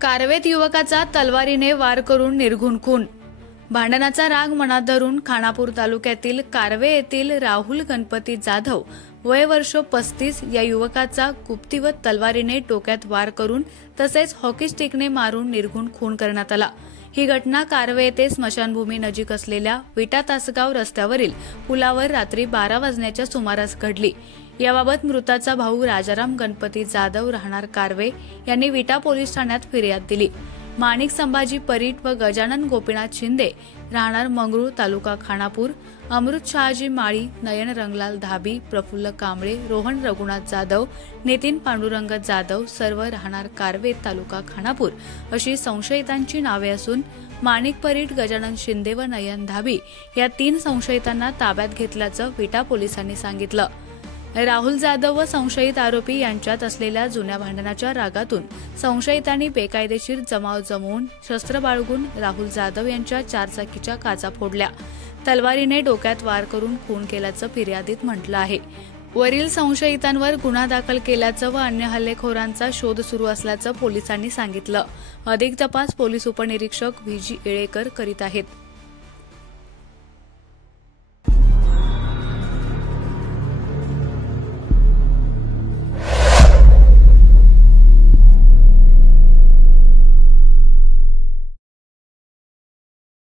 कारवेत युवकाचा तलवारीने वार करून निर्घुण खून। भांडणाचा राग मनात धरून खानापूर तालुक्यातील कारवे येथील राहुल गणपती जाधव वय वर्ष 35 या युवकाचा गुप्तीवत तलवारीने डोक्यात वार करून तसेच हॉकी स्टिकने मारून निर्घुण खून करण्यात आला। ही घटना कारवे येथे स्मशानभूमी नजीक असलेल्या विटा तासगाव रस्त्यावरील पुलावर रात्री 12 वाजण्याच्या सुमारास घडली। याबाबत मृताचा भाऊ राजाराम गणपती जाधव राहणार कारवे यांनी विटा पोलीस ठाण्यात फिर्याद दिली। माणिक संभाजी परीट व गजानन गोपीनाथ शिंदे राहणार मंगरूळ तालुका खानापूर, अमृत शहाजी माळी, नयन रंगलाल धाबी, प्रफुल्ल कांबळे, रोहन रघुनाथ जाधव, नितीन पांडुरंग जाधव सर्व राहणार कारवे तालुका खानापूर अशी संशयितांची नावे असून माणिक परीट, गजानन शिंदे व नयन धाबी या 3 संशयितांना ताब्यात घेतल्याचं विटा पोलिसांनी सांगितलं। राहुल जाधव व संशयित आरोपी यांच्यात असलेल्या जुन्या भांडणाच्या रागातून संशयितांनी बेकायदेशीर जमाव जमवून शस्त्र बाळगून राहुल जाधव यांच्या 4 चाकीच्या काचा फोडल्या, तलवारीने डोक्यात वार करून खून केल्याचं फिर्यादीत म्हटलं आहे। वरील संशयितांवर गुन्हा दाखल केल्याचं व अन्य हल्लेखोरांचा शोध सुरू असल्याचं पोलिसांनी सांगितलं। अधिक तपास पोलीस उपनिरीक्षक व्ही.जी. येळेकर करीत आहेत।